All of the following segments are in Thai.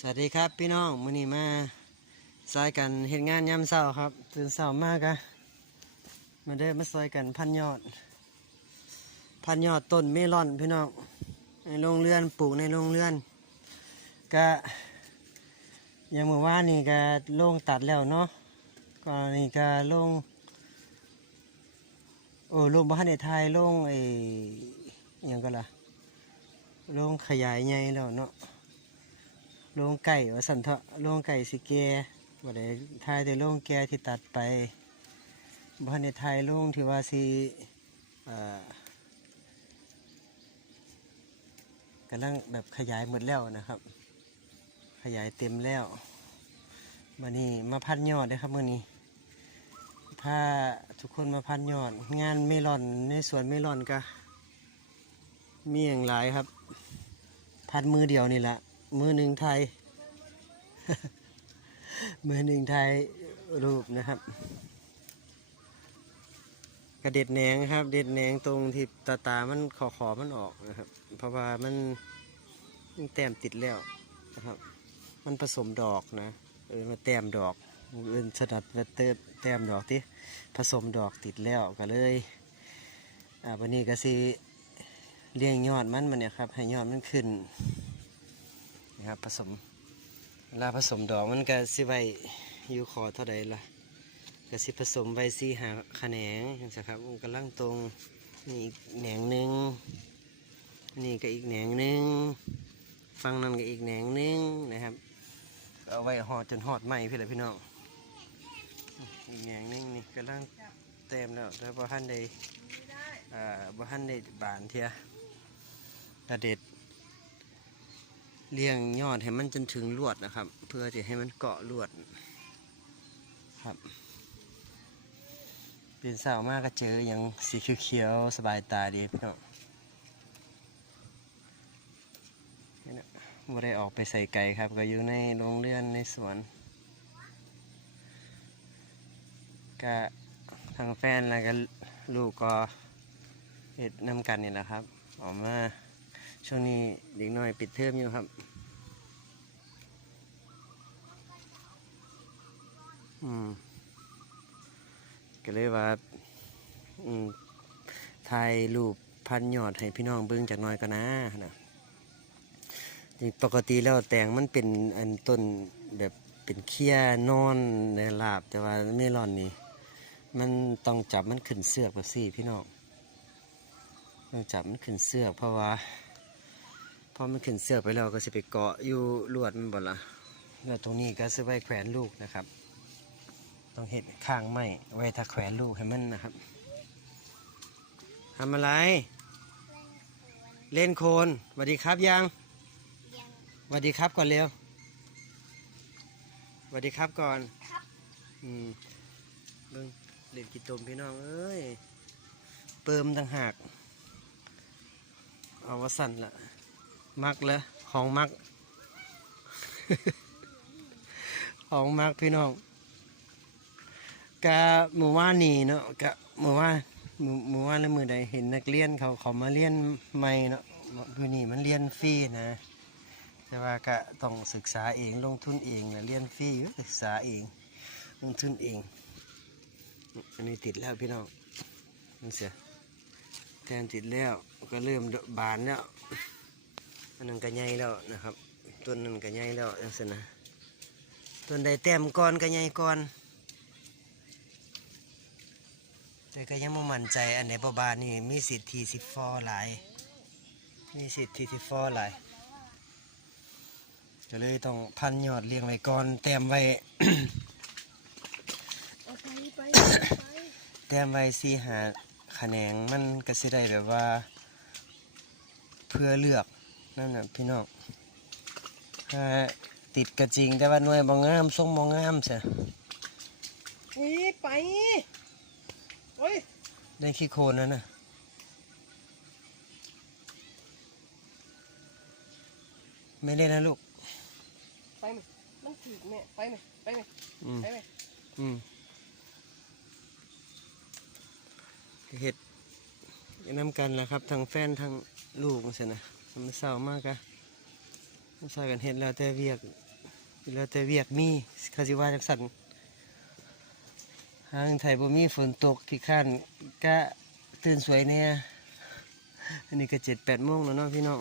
สวัสดีครับพี่น้องมื้อนี้มาซอยกันเฮ็ดงานยามเช้าครับ ตื่นเช้ามากะมาเด้อมาซอยกันพันยอด พันยอดต้นเมลอนพี่น้องในโรงเรือนปลูกในโรงเรือนก็อย่างเมื่อวานนี่ก็โล่งตัดแล้วเนาะก่อนนี่ก็โล่งโอ้โล่งบ้านในไทยโล่งไอ้อยังก็ล่ะโล่งขยายใหญ่แล้วเนาะ โรงไก่ว่าสันเถาะโรงไก่สิแกบ่ได้ทายแต่โรงแกที่ตัดไปบ่ทันได้ทายโรงที่ว่าสิกำลังแบบขยายหมดแล้วนะครับ ขยายเต็มแล้วมานี่มาพันยอดเด้อครับมื้อนี้พาทุกคนมาพันยอด งานเมลอนในสวนเมลอนก็มีอย่างหลายครับ พันมือเดียวนี่แหละ มือหนึ่งไทย มือหนึ่งไทยรูปนะครับ กระเด็ดแหนงครับ เด็ดแหนงตรงที่ตาตามันขอขอมันออกนะครับ เพราะว่ามันแต้มติดแล้วนะครับ มันผสมดอกนะเออมาแต้มดอกเอินสนัดมาเติมแต้มดอกที่ผสมดอกติดแล้วก็เลยอ่าวันนี้ก็สิเลี้ยงยอดมันมันเนี่ยครับ ให้ยอดมันขึ้น นะครับผสมลาผสมดอกมันก็สิไว้อยู่คอเท่าใดล่ะก็สิผสมไว้สี่หาขแหนงจังซี้ครับมันกำลังตรงนี่อีกแหนงหนึ่งนี่ก็อีกแหนงหนึ่งฟังนั่นก็อีกแหนงหนึ่งนะครับเอาไว้หอดจนหอดไหมพี่ละพี่น้องอีกแหนงหนึ่งนี่กำลังเต็มแล้วแล้วบ่ทันได้อ่าบ่ทันได้บานเทียระเด็ด เลี้ยงยอดให้มันจนถึงลวดนะครับ เพื่อจะให้มันเกาะลวดครับเป็นสาวมากก็เจออย่างสีเขียวๆสบายตาดีพี่น้องนี่นะไม่ได้ออกไปใส่ไก่ครับ ก็อยู่ในโรงเรือนในสวนก็ทางแฟนแล้วก็ลูกก็เห็ดนำกันนี่แหละครับ ออกมา ช่วงนี้เด็กน้อยปิดเทอมอยู่ครับ อืมก็เลยว่า อืมถ่ายรูปพันยอดให้พี่น้องเบิ่งจากหน้อยก็นะนะจริงปกติแล้วแตงมันเป็นอันต้นแบบเป็นเคี้ยนอนในลาบ แต่ว่าเมลอนนี่มันต้องจับมันขึ้นเสือกแบบสี่พี่น้องต้องจับมันขึ้นเสือกเพราะว่า พอมันขึ้นเสือกไปแล้วก็จะไปเกาะอยู่ลวดมันบ่ละแล้วตรงนี้ก็จะไว้แขวนลูกนะครับ ต้องเห็ดข้างไม้ไว้ถ้าแขวนลูกให้มันนะครับทำอะไร เล่นโคลนสวัสดีครับยังสวัสดีครับก่อนเร็วสวัสดีครับก่อนอืมเบิ่งเล่นกีตมพี่น้องเอ้ยเปิมต่างหากเอาวาสั่นละ มักแล้วของมัก ของมักพี่น้องกะหมู่ว่านี่เนาะกะหมู่ว่าหมู่หมู่ว่าแล้วมือใดเห็นนักเรียนเขาเขามาเรียนใหม่เนาะมือนี่มันเรียนฟรีนะแต่ว่ากะต้องศึกษาเองลงทุนเองนะเรียนฟรีศึกษาเองลงทุนเอง อันนี้ติดแล้วพี่น้องนี่เสียแทนติดแล้วก็เริ่มบานแล้ว อันนั้นก็ใหญ่แล้วนะครับ ต้นนั้นก็ใหญ่แล้วจังซี่นะต้นใดแต้มก่อนก็ใหญ่ก่อนแต่ก็ยังไม่มั่นใจอันไหนบ่บานนี่มีสิทธิ์ที่สิฟอหลายมีสิทธิ์ที่สิฟอหลายก็เลยต้องพันยอดเรียงไว้ก่อนแต้มไว้เอาไปไปไปแต้มไว้สีหาแขนงมันก็สิได้แบบว่า เพื่อเลือก นั่นน่ะพี่น้องถ้าติดก็จริงแต่ว่าหน่วยบ่งามทรงบ่งามใช่นี่ไปโอ้ยได้ขี้โคลนนั่นน่ะไม่เล่นนะลูก ไปไหมมันถีบแม่ไปไหมไปไหมอืม ไปไหมอืมเห็ดนำกันแหละครับ ทั้งแฟนทั้งลูกใช่นะ มันเศร้ามากอะมันเศร้ากันเห็ดแล้วแต่เวียกแล้วแต่เวียกมีเขาสิว่าจังซั่นทางไทยบ่มีฝนตกขี้ข้านก็ตื่นสวยแน่อันนี้ก็7-8โมงแล้วเนาะพี่น้อง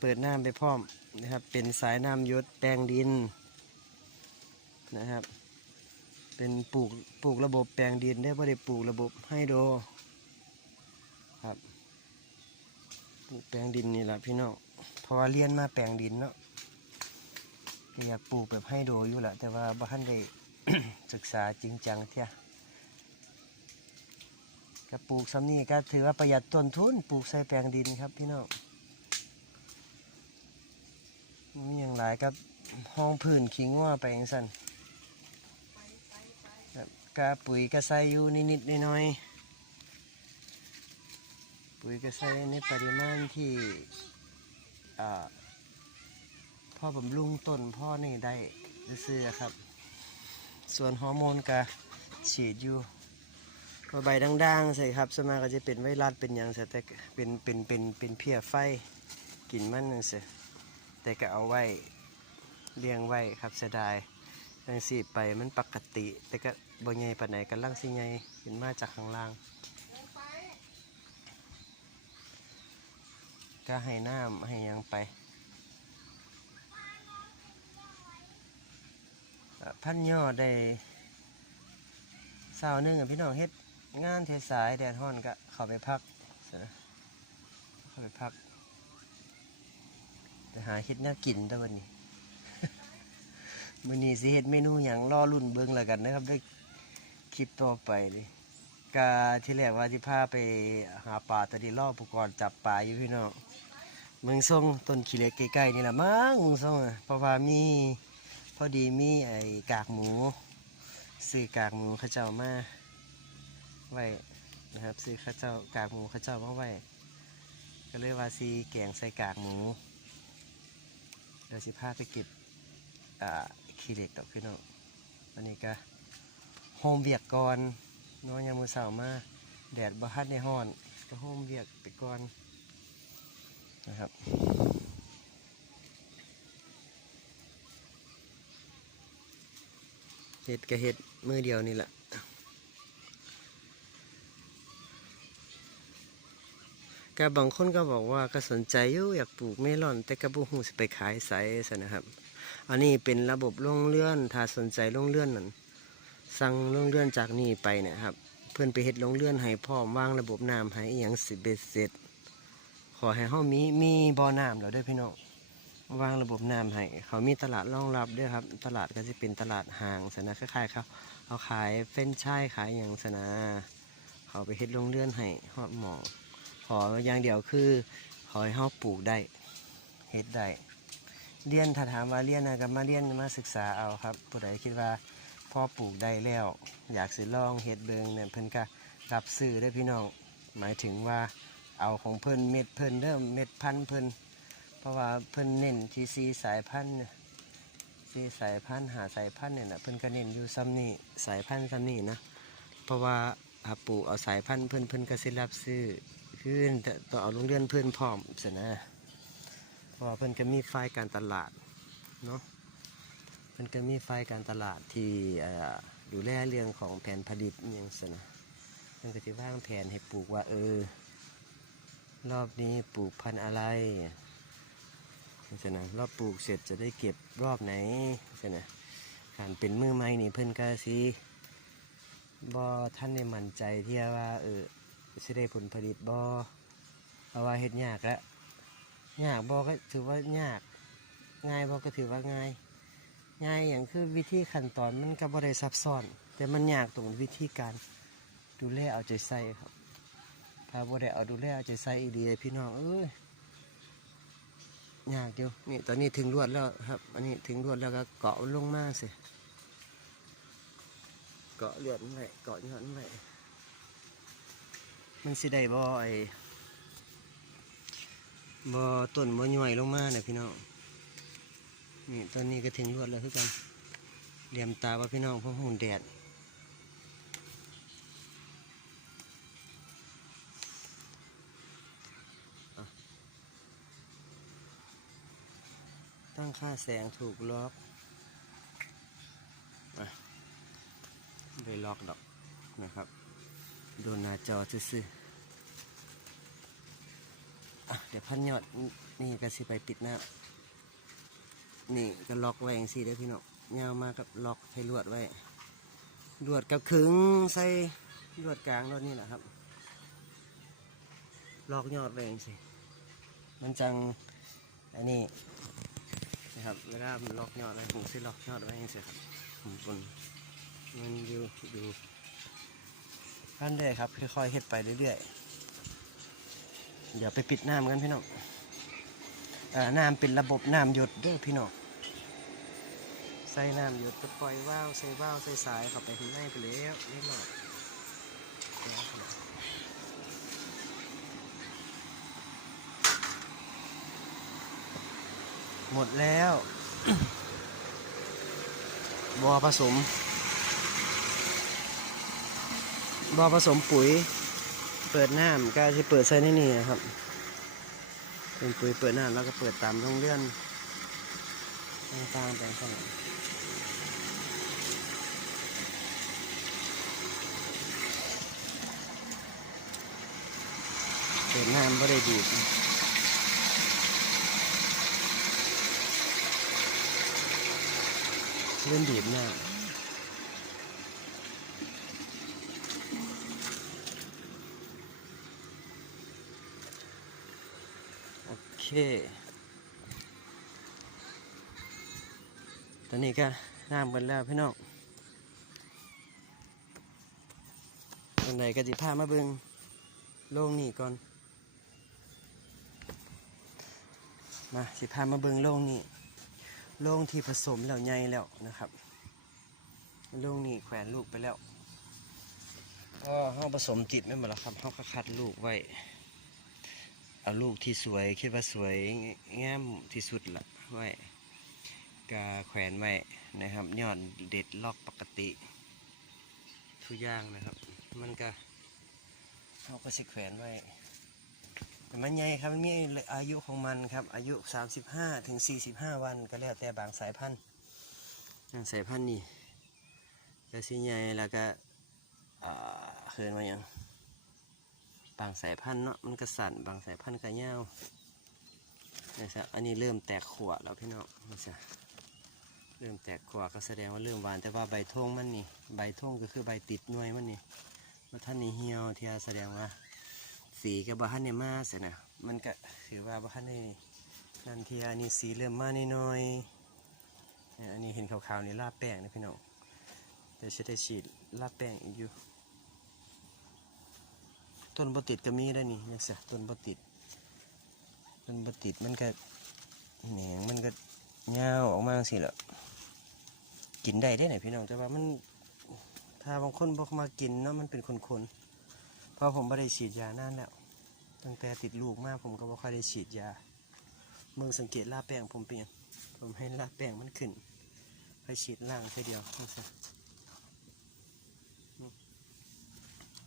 เปิดน้ำไปพร้อมนะครับ เป็นสายน้ำยศแปลงดินนะครับ เป็นปลูกปลูกระบบแปลงดินได้บ่ได้ปลูกระบบไฮโดรครับป ลูกแปลงดินนี่แหละพี่น้องเพราะว่าเรียนมาแปลงดินเนาะก็อยากปลูกแบบไฮโดอยู่แหละแต่ว่าบ่ทันได้ศึกษาจริงจังเที่ยก็ปลูกซ้ำนี่ก็ถือว่าประหยัดต้นทุนปลูกใส่แปลงดินครับพี่น้องมีอย่างหลายครับห้องพื้นขิงว่าไปอย่างสั้นกาปุ๋ยก็ใส่อยู่นิดๆน้อยๆ ปุ๋ยก็ใส่ในปริมาณที่พ่อบำรุงต้นพ่อนี่ได้ซื้อครับ ส่วนฮอร์โมนก็ฉีดอยู่พอใบด่างๆใส่ครับสมากก็จะเป็นไวรัสเป็นอย่างแต่เป็นเป็นเป็นเป็นเพี้ยไฟกินมันนั่นสียแต่ก็เอาไว้เลี้ยงไว้ครับเสียดายจังสีไปมันปกติ แต่ก็บ่ใหญ่ปานไหนกันล่างสิใหญ่เห็นมาจากข้างล่าง ก็ให้น้ำให้ยังไปพันย่อได้สาวหนึงอะพี่น้องเฮ็ดงานเทสายแดดฮ้อนก็เข้าไปพักเข้าไปพักไปหาเฮ็ดแนวกินตะวันนี้มื้อนี้สิเฮ็ดเมนูหยังรอรุ่นเบิ่งแล้วกันนะครับได้คลิปต่อไปนี่ กาที่แรกว่าสิพาไปหาปลาตะดีรออุปกรณ์จับปลาอยู่พี่น้องเมืองทรงต้นขี้เหล็กใกล้ๆนี่แหละมั้งเมืองทรงอะเพราะว่ามีพอดีมีไอ้กากหมูซื้อกากหมูเขาเจ้ามาไว้นะครับซื้อเขาเจ้ากากหมูเขาเจ้ามาไว้ก็เลยว่าสิแกงใส่กากหมูเดี๋ยวสิพาไปเก็บอ่าขี้เหล็กดอกพี่น้องอันนี้ก็โฮมเวียกก่อน น้อยยามมือสาร์มา แดดบ่ฮัดในห้อนก็โฮมเวียกไปก่อนนะครับเห็ดก็เห็ดมือเดียวนี่แหละก็บางคนก็บอกว่าก็สนใจอยู่อยากปลูกเมลอน แต่ก็บ่ฮู้สิไปขายไสซะนะครับ อันนี้เป็นระบบล่งเลื่อน ถ้าสนใจล่งเลื่อนนั่น สั่งล่งเลื่อนจากนี่ไปนะครับ เพื่อนไปเฮ็ดล่งเลื่อนให้พร้อมวางระบบน้ำให้อย่างสิเบ็ดเสร็จ ขอให้เฮามีมีบ่อน้ำแล้วด้วยพี่น้องวางระบบน้ำให้เขามีตลาดรองรับด้วยครับ ตลาดก็จะเป็นตลาดห่างสนะคล้ายๆเขาเอาขายเฟ้นช่ายขายอย่างสนะเขาไปเฮ็ดล่งเลื่อนให้ฮอดหมองขออย่างเดียวคือขอให้เฮาปลูกได้เฮ็ดได้เรียนถ้าถามว่าเรียนนะก็มาเรียนมาศึกษาเอาครับผู้ใดคิดว่า พ่อปลูกได้แล้ว อยากสิลองเฮ็ดเบิงเนี่ยเพิ่นก็รับซื้อได้พี่น้อง หมายถึงว่าเอาของเพิ่นเม็ดเพิ่นเริ่มเม็ดพันเพิ่นเพราะว่าเพิ่นเน้นที่ซีสายพันธุ์ซีสายพันธุ์หาสายพันธุ์เนี่ยนะเพิ่นก็เน้นอยู่ซ้ำนี่สายพันธุ์ซ้ำนี่นะ เพราะว่าถ้าปลูกเอาสายพันธุ์เพิ่นเพิ่นก็สิรับซื้อคือต้องเอาโรงเรียนเพิ่นพร้อมสินะเพราะว่าเพิ่นก็มีฝ่ายการตลาดเนาะ พิ่นก็มีฝ่ายการตลาดที่อ่อดูแลเรื่องของแผนผลิตอย่างสนะเพิ่นก็จะวางแผนให้ปลูกว่าเออ รอบนี้ปลูกพันธุ์อะไรจังซี้นะรอบปลูกเสร็จจะได้เก็บรอบไหนจังซี้นะการเป็นมือใหม่นี่เพิ่นก็สิบ่ท่านได้มั่นใจที่ว่าเออสิได้ผลผลิตบ่เพราะว่าเฮ็ดยากแล้วยากบอก็ถือว่ายาก ง่ายบอก็ถือว่าง่าย ง่ายอย่างคือวิธีขั้นตอนมันก็บ่ได้ซับซ้อน แต่มันยากตรงวิธีการดูแลเอาใจใส่ครับ ถ้าบ่ได้เอาดูแลเอาใจใส่อีดีเลยพี่น้องเอ้ยยากอยู่นี่ตอนนี้ถึงรวดแล้วครับ อันนี้ถึงรวดแล้วก็เกาะลงมาสิเกาะเลือดมันไว้เกาะยอดมันไว้มันสิได้บ่ไอบ่ต้นบ่ย่อยลงมาเนี่ยพี่น้อง นี่ตอนนี้ก็ถึงรวดแล้วคือกันเหลี่ยมตาว่าพี่น้องเพราะหุ่นแดดตั้งค่าแสงถูกล็อกอะไม่ล็อกดอกนะครับ โดนหน้าจอซื่อๆอะเดี๋ยวพันยอดนี่ก็สิไปปิดหน้า นี่ก็ล็อกไว้อย่างสี่ได้อพี่น้องยาวมากับล็อกให้ลวดไว้ลวดกับขึงใส่ลวดกลางรถนี่แหละครับล็อกยอดไว้อย่างสี่มันจังอันนี้นะครับเวลามันล็อกยอดไว้ผมสิล็อกยอดไว้อย่างสี่ครับผมบนมันอยู่ดูขั้นเรื่อยครับค่อยๆเฮ็ดไปเรื่อยๆเดี๋ยวไปปิดน้ำกันพี่น้อง น้ำเป็นระบบน้ำหยดเด้อพี่น้องใส่น้ำหยดก็ปล่อยว่าวใส่ว่าวใส่สายเข้าไปข้างในไปแล้วนี่หน่อยเดี๋ยวครับหมดแล้วบอผสมบอผสมปุ๋ย เปิดน้ำก็จะเปิดใส่ในนี่นะครับ เป็นปุ๋ยเปิดน้ำแล้วก็เปิดตามโรงเรือนต่างๆไปข้างหลังเปิดน้ำไม่ได้ดีดเล่นดีดน้ำ โอเค ตอนนี้ก็น้ำเบิดแล้วพี่น้องตรงไหนก็จิพามาเบิงโล่งนี่ก่อน มาสิพามาเบิงโล่งนี่โล่งที่ผสมแล้วใหญ่แล้วนะครับโล่งนี่แขวนลูกไปแล้วก็ห้องผสมติดไม่หมดแล้วครับห้องก็คัดลูกไว้ เอาลูกที่สวยคิดว่าสวยงามที่สุดละไว้กาแขวนไว้นะครับยอดเด็ดลอกปกติทุกอย่างนะครับ มันก็เขาก็สิแขวนไว้แต่มันใหญ่ครับมันมีอายุของมันครับ อายุ 35ถึง45 วันก็แล้วแต่บางสายพันธุ์อย่างสายพันธุ์นี่ก็สิใหญ่แล้วก็อ่าเคินมาอย่างางสายพันธุ์เนาะมันก็สั่นบางสายพันธุ์ก็ยาวนี่ซะอันนี้เริ่มแตกขวดแล้วพี่น้องนี่ซะเริ่มแตกขวดก็แสดงว่าเริ่มหวานแต่ว่าใบทงมันนี่ใบทงก็คือใบติดหน่วยมันนี่ว่าท่านนี่เหี่ยวเทียแสดงว่า สีกับบ้านเนี่ยมาเสียนะมันก็ถือว่าบ้านนี่นันเทียนี่สีเริ่มมาน้อยๆเนี่ยอันนี้เห็นขาวๆนี่ลาบแป้งนะพี่น้องเดี๋ยวจะได้ฉีดลาบแป้งอีกอยู่ ต้นบติดก็มีได้นี่ยังเสียต้นบติดต้นบติดมันก็แหนงมันก็เงาออกมาสิละกินได้ได้ไหนพี่น้องแต่ว่ามัน ถ้าบางคนบอกมากินเนาะมันเป็นคนๆเพราะผมไม่ได้ฉีดยานานแล้วตั้งแต่ติดลูกมากผมก็บ่ค่อยได้ฉีดยาเมืองสังเกตลาแป้งผมเปลี่ยนผมให้ลาแป้งมันขึ้นไปฉีดล่างแค่เดียว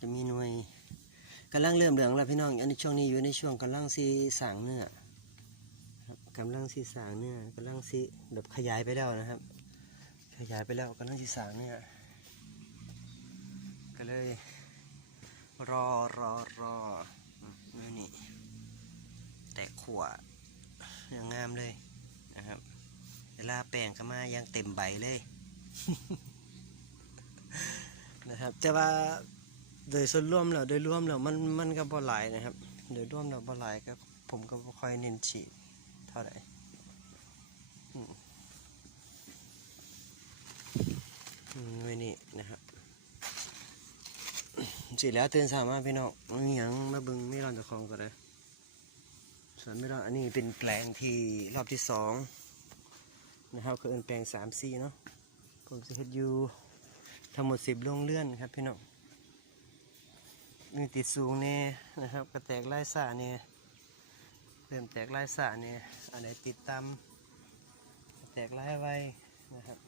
จะมีหน่วย กำลังเริ่มเหลืองแล้วพี่น้อง อันนี้ช่วงนี้อยู่ในช่วงกำลังสีสางเนื้อครับกำลังสีสางเนื้อกำลังสีแบบขยายไปแล้วนะครับ ขยายไปแล้วกำลังสีสางเนื้อก็เลย รอรอรออืมนี่นี่แตกขวดย่างงามเลยนะครับ เวลาแป้งก็มายังเต็มใบเลยนะครับแต่ว่า โดยส่วนร่วมแล้วโดยรวมแล้วมันมันก็บ่หลายนะครับ โดยรวมแล้วบ่หลายก็ผมก็บ่ค่อยเน้นฉีดเท่าไหร่ไว้นี่นะครับสิแล้วเตื่นสามารถพี่น้องมีหยังมาบิ่งไม่รอนจะของก็ได้ส่วนไม่รอนอันนี้เป็นแปลงที่รอบที่สองนะครับคือเป็นแปลงสามสี่เนาะผมจะเฮ็ดอยู่ทั้งหมดสิบโรงเรือนครับพี่น้อง มีติดสูงเนี่ยนะครับกระแตกไล่สาเนี่ยเริ่มแตกไล่สาเนี่ยอันไหนติดตามกระแตกไล่ไว้นะครับ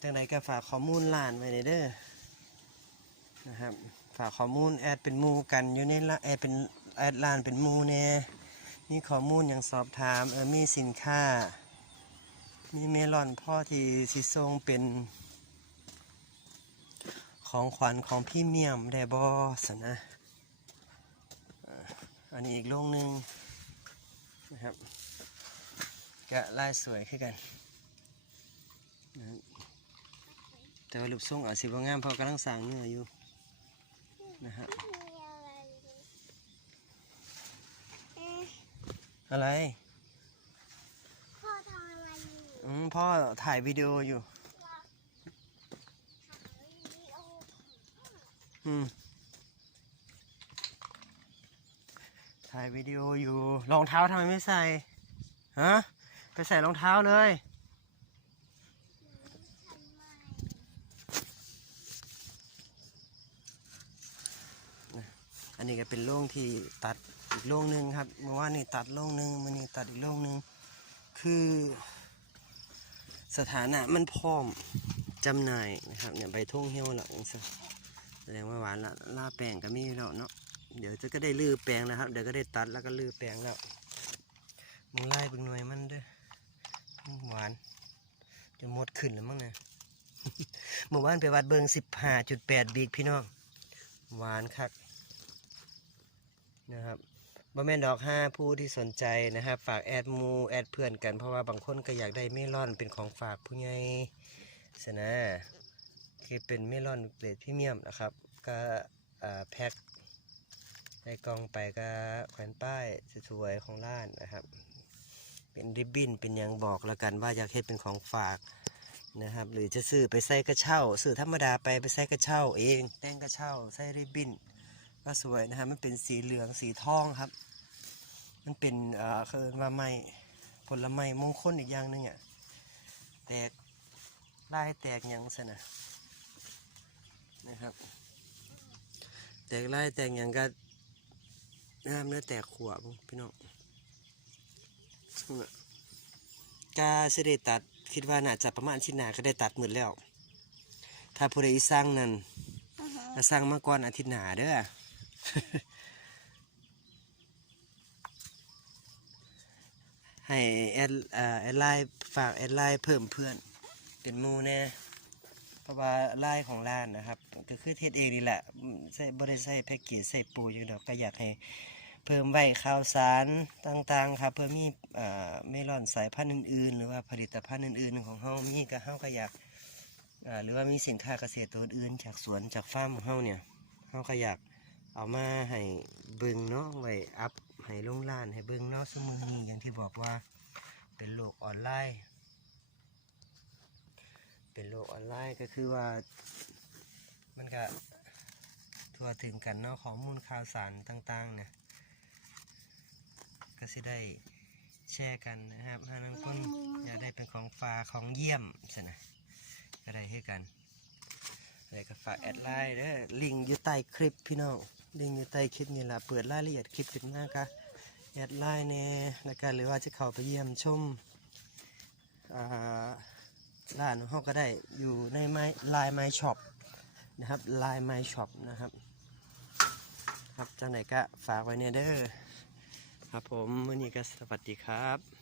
จังไหนก็ฝากข้อมูลหลานไว้ในเด้อนะครับฝากข้อมูลแอดเป็นมูกันอยู่ในละแอดเป็นแอดหลานเป็นมูเนี่ยมีข้อมูลอย่างสอบถามเออมีสินค้า มีเมลอนพ่อที่สิทรงเป็น ของขวัญของพรี่เมียมได้บอสนะอ่าอันนี้อีกโรงหนึ่งนะครับกะลายสวยขึ้นกันนะครับแต่ว่ารูปทรงอาจสิบงามเพราะกำลังสั่งเนื้ออยู่นะฮะมีอะไรเลยเอ๊ะอะไร พ่อทำอะไรอยู่อืมพ่อถ่ายวิดีโออยู่ถ่ายวิดีโอ อืม ถ่ายวิดีโออยู่รองเท้าทำไมไม่ใส่ฮะไปใส่รองเท้าเลยอันนี้ก็เป็นโล่งที่ตัดอีกโล่งหนึ่งครับเมื่อวานนี่ตัดโล่งหนึ่งมันนี่ตัดอีกโล่งหนึ่งคือสถานะมันพร้อมจำหน่ายนะครับเนี่ยใบทุ่งเหี่ยวหลังซะ แสดงว่าหวานละล่าแปลงก็มีแล้วเนาะเดี๋ยวจะก็ได้ลือแปลงนะครับ เดี๋ยวก็ได้ตัดแล้วก็ลือแปลงแล้วมึงไล่เบึงหน่วยมันเด้อหวานจะหมดขึ้นแล้วมั้งเนี่ยเมื่อวานไปวัดเบิงสิบห้าจุดแปดบีกพี่น้องหวานคักนะครับบ่แม่นดอกห้าผู้ที่สนใจนะครับ ฝากแอดมูแอดเพื่อนกันเพราะว่าบางคนก็อยากได้เมลอนเป็นของฝากผู้ใหญ่สนะ คือเป็นเมลอนเกรดพรีเมียมนะครับ ก็แพ็คใส่กล่องไปก็แขวนป้ายสวยๆของร้านนะครับ เป็นริบบิ้นเป็นยังบอกแล้วกันว่าอยากให้เป็นของฝากนะครับ หรือจะซื้อไปใส่กระเช้าซื้อธรรมดาไปไปใส่กระเช้าเองแต่งกระเช้าใส่ริบบิ้นก็สวยนะครับมันเป็นสีเหลืองสีทองครับ มันเป็นเอ่อคือว่าไม้ผลไม้มงคลอีกอย่างหนึงอะแตกลายแตกยังสนะ นะครับ แตกลายแตกหยังก็น้ำเนื้อแตกขวบพี่น้องกาสิได้ตัดคิดว่าน่าจะประมาณชิ้นหนาก็ได้ตัดหมดแล้ว ถ้าผู้ใดสร้างนั้นถ้างมาก่อนอาทิตย์หน้าเด้อให้แอดแอดไลน์ฝากแอดไลน์เพิ่มเพื่อนเป็นมูแน่ ราะว่าไลน์ของร้านนะครับก็คือเทศเองนี่แหละใส่บริใส่แพ็กเกจใส่ปูอยู่ดอกก็อยากให้เพิ่มไว้ข่าวสารต่างๆครับเพื่อมีเอ่อเมลอนสายพันธุ์อื่นๆ หรือว่าผลิตภัณฑ์อื่นๆ ของเฮามีก็เฮาก็อยากหรือว่ามีสินค้าเกษตรตัวอื่นจากสวนจากฟาร์มของเฮาเนี่ยเฮาก็อยากเอามาให้เบิ่งเนาะไว้อัพให้ลงร้านให้เบิ่งเนาะสมือนี้อย่างที่บอกว่าเป็นโลกออนไลน์ เป็นโลกออนไลน์ก็คือว่า มันก็ทั่วถึงกันเนาะข้อมูลข่าวสารต่างๆเนี่ยก็สิได้แชร์กันนะครับถ้านั้นคนอยากได้เป็นของฝากของเยี่ยมใช่นะก็ได้ให้กันอะไรก็ฝากแอดไลน์เด้อลิงก์อยู่ใต้คลิปพี่น้องลิงก์อยู่ใต้คลิปนี่แหละเปิดรายละเอียดคลิปขึ้นมาก็แอดไลน์แน่แล้วก็หรือว่าจะเข้าไปเยี่ยมชมอ่า ร้านของเขาก็ได้อยู่ในไม้ลายไม้ช็อปนะครับลายไม้ช็อปนะครับ ครับจังไหนก็ฝากไว้เนี่ยเด้อครับผมมื่อนี้ก็สวัสดีครับ